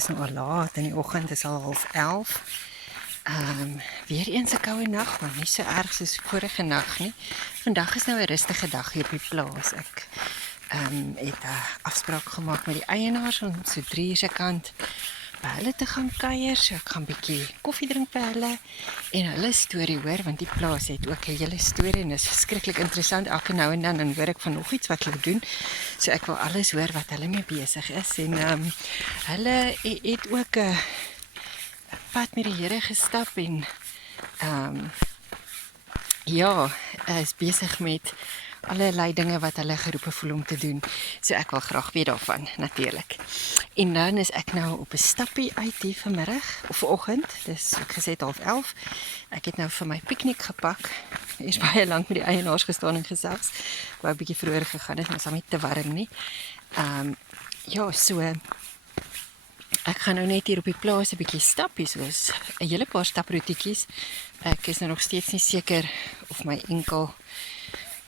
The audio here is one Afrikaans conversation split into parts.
is nou al laat in die oggend, dit is al 10:30. Weer eens 'n koue nag, maar nie so erg soos vorige nag nie. Vandag is nou 'n rustige dag hier op die plaas. Ek het 'n afspraak gemaak met die eienaars om so 3 uur se kant by hulle te gaan kuier, so ek gaan 'n bietjie koffie drink by hulle en hulle storie hoor, want die plaas het ook 'n hele storie en dit is verskriklik interessant. Elke nou en dan hoor ek van nog iets wat hulle doen, so ek wil alles hoor wat hulle mee besig is en hulle het ook 'n pad met die Here gestap en is besig met allerlei dinge wat hulle geroepe voel om te doen. So ek wil graag weet daarvan, natuurlik. En dan is ek nou op 'n stappie uit hier vanmiddag, of vanoggend, dis ek gesê 10:30. Ek het nou vir my piknik gepak. Ek is baie lank met die eienaars gestaan en gesels. Ek wou 'n bietjie vroeër gegaan het, maar dit is nie te warm nie. So ek gaan nou net hier op die plaas 'n bietjie stap, soos 'n hele paar staproetjies. Ek is nou nog steeds nie seker of my enkel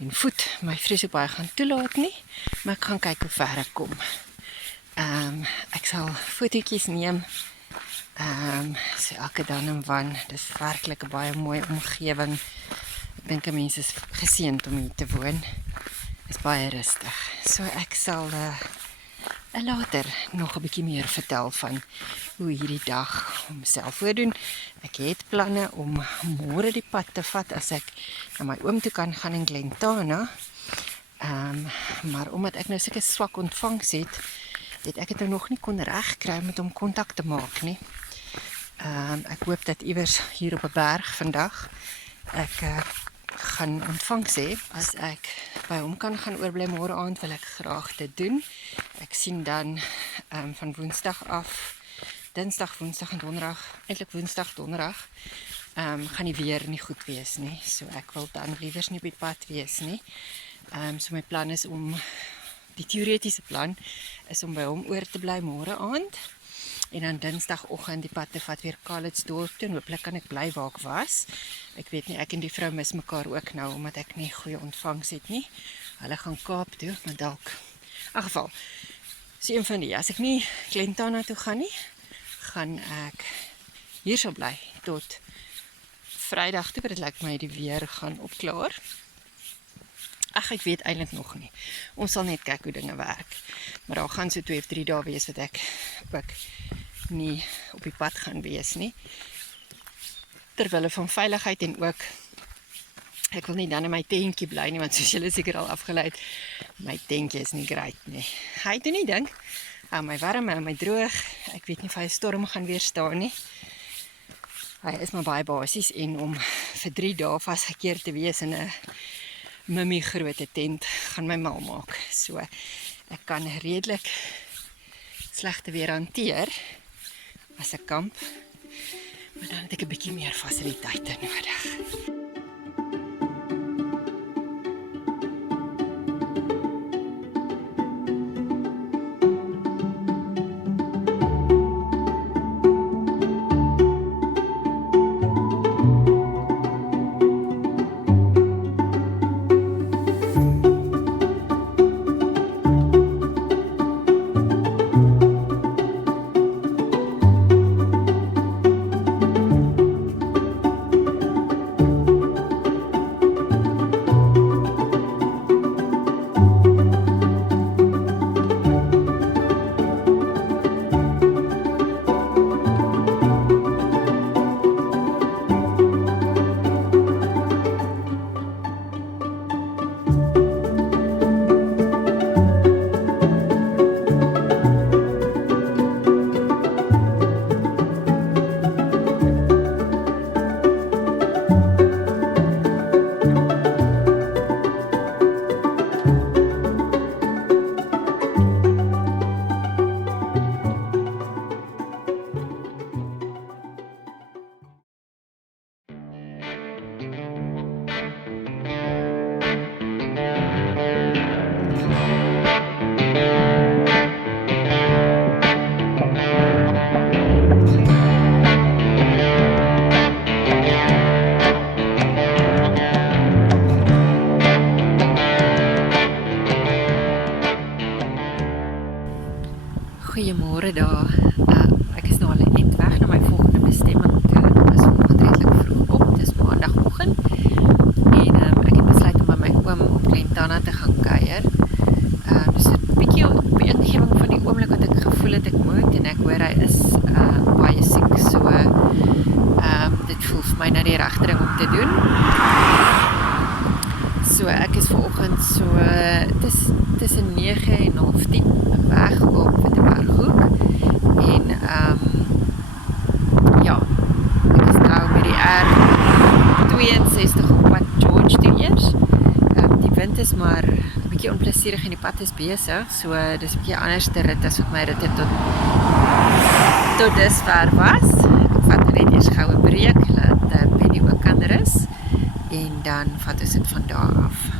en voet my vrees baie gaan toelaat nie, maar ek gaan kyk hoe ver ek kom. Ek sal fotootjies neem, so elke dan en wan. Dis werklik 'n baie mooi omgewing. Ek dink 'n mens is geseënd om hier te woon. Is baie rustig. So ek sal later nog 'n bietjie meer vertel van hoe hierdie dag homself voordoen. Ek het planne om môre die pad te vat as ek na my oom toe kan gaan in Glentana. Maar omdat ek nou sulke swak ontvangs het ek dit nou nog nie kon regkry met hom kontak te maak nie. Ek hoop dat iewers hier op 'n berg vandag ek gaan ontvangs hê. As ek by hom kan gaan oorbly môre aand, wil ek graag dit doen. Ek sien dan van Woensdag af, Dinsdag, Woensdag en Donderdag, eintlik Woensdag, Donderdag, gaan die weer nie goed wees nie. So ek wil dan liewers nie op die pad wees nie. So my plan is die teoretiese plan is om by hom oor te bly môre aand. En dan Dinsdagoggend die pad te vat weer Calitzdorp toe en hooplik kan ek bly waar ek was. Ek weet nie, ek en die vrou mis mekaar ook nou, omdat ek nie goeie ontvangs het nie. Hulle gaan Kaap toe, maar dalk. In elk geval, so een van die, as ek nie Glentana toe gaan nie, gaan ek hier sal bly tot Vrydag toe, want dit lyk my die weer gaan opklaar. Ek weet eintlik nog nie. Ons sal net kyk hoe dinge werk. Maar daar gaan so 2 of 3 dae wees wat ek ook nie op die pad gaan wees nie. Terwille van veiligheid en ook, ek wil nie dan in my tentjie bly nie, want soos julle seker al afgelei het, my tentjie is nie great nie. Hy doen nie ding, hou my warm, hou my droog, ek weet nie of hy 'n storm gaan weerstaan nie. Hy is maar baie basies en om vir 3 dae vasgekeer te wees in 'n mimmy grote tent gaan my mal maak. So ek kan redelik slegte weer hanteer as 'n kamp, maar dan het ek 'n bietjie meer fasiliteite nodig. te doen. So ek is vanoggend so tussen 9 en half 10 weg op Witteberghoek en ja, ek is nou met die R62 op pad George toe eers. Die wind is maar 'n bietjie onplesierig en die pad is besig, so dis 'n bietjie anders te rit as wat my ritte tot dusver was. Ek vat net eers gou 'n breek, laat Penny ook kan rus en dan vat ons dit van daar af.